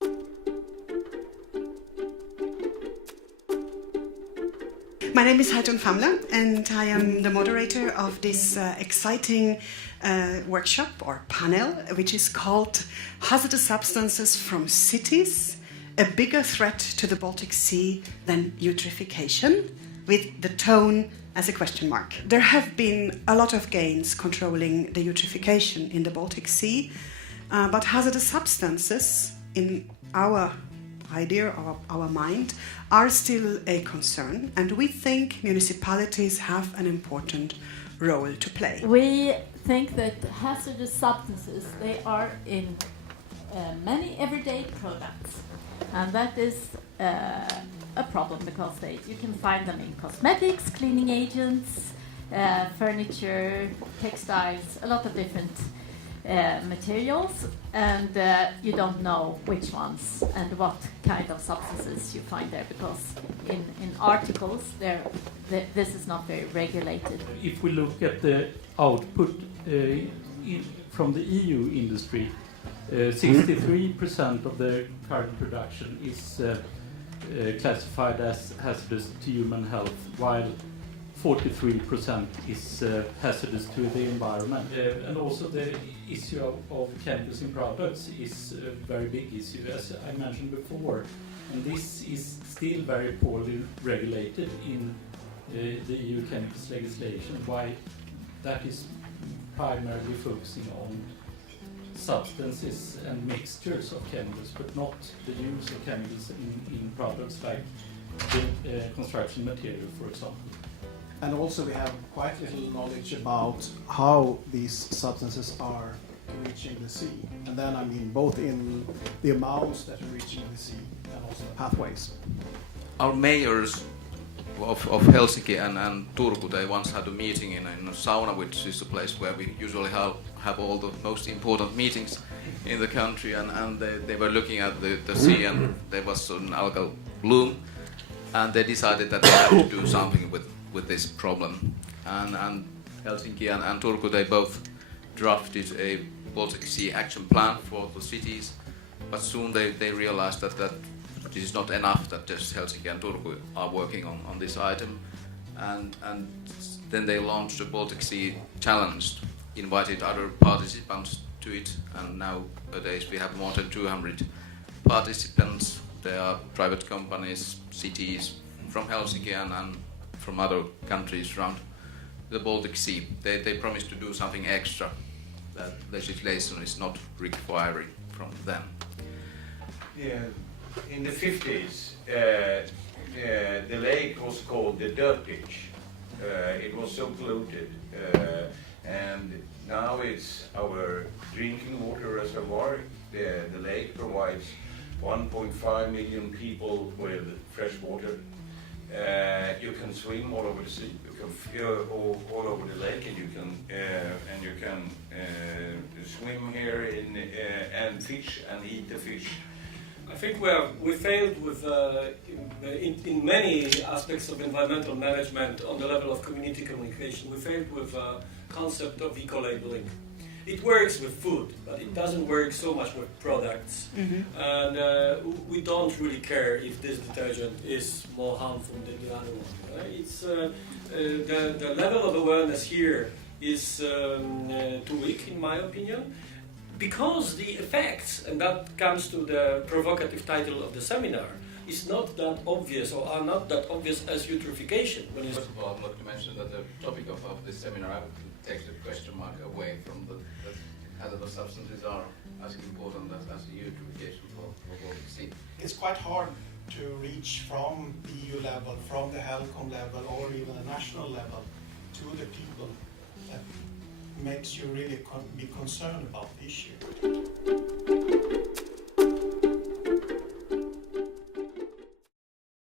My name is Heidrun Famle, and I am the moderator of this exciting workshop or panel, which is called Hazardous Substances from Cities, a bigger threat to the Baltic Sea than eutrophication, with the tone as a question mark. There have been a lot of gains controlling the eutrophication in the Baltic Sea, but hazardous substances in our idea or our mind are still a concern, and we think municipalities have an important role to play. We think that hazardous substances, they are in many everyday products, and that is a problem because you can find them in cosmetics, cleaning agents, furniture, textiles, a lot of different materials, and you don't know which ones and what kind of substances you find there, because in articles this is not very regulated. If we look at the output from the EU industry, 63% of the current production is classified as hazardous to human health, while 43% is hazardous to the environment. And also the issue of chemicals in products is a very big issue, as I mentioned before. And this is still very poorly regulated in the EU chemicals legislation, why that is primarily focusing on substances and mixtures of chemicals, but not the use of chemicals in products like the construction material, for example. And also we have quite little knowledge about how these substances are reaching the sea. And then I mean both in the amounts that are reaching the sea and also the pathways. Our mayors of Helsinki and Turku, they once had a meeting in a sauna, which is a place where we usually have all the most important meetings in the country, and they were looking at the sea, and there was an algal bloom, and they decided that they had to do something with this problem. And Helsinki and Turku, they both drafted a Baltic Sea action plan for the cities, but soon they realized that this is not enough, that just Helsinki and Turku are working on this item, and then they launched a Baltic Sea Challenge, invited other participants to it, and nowadays we have more than 200 participants. There are private companies, cities from Helsinki and from other countries around the Baltic Sea. They promise to do something extra that legislation is not requiring from them. Yeah. In the 50s, the lake was called the dirt pitch. It was so polluted, and now it's our drinking water reservoir. The lake provides 1.5 million people with fresh water. You can swim all over the sea. You can all over the lake, and you can swim here and fish and eat the fish. I think we failed with in many aspects of environmental management on the level of community communication. We failed with the concept of eco-labeling. It works with food, but it doesn't work so much with products. Mm-hmm. And we don't really care if this detergent is more harmful than the other one. It's the level of awareness here is too weak, in my opinion. Because the effects, and that comes to the provocative title of the seminar, is not that obvious or are not that obvious as eutrophication. First of all, I'd like to mention that the topic of this seminar, I would take the question mark away from that hazardous substances are as important as the eutrophication for Baltic Sea. It's quite hard to reach from the EU level, from the HELCOM level, or even the national level to the people that makes you really be concerned about the issue.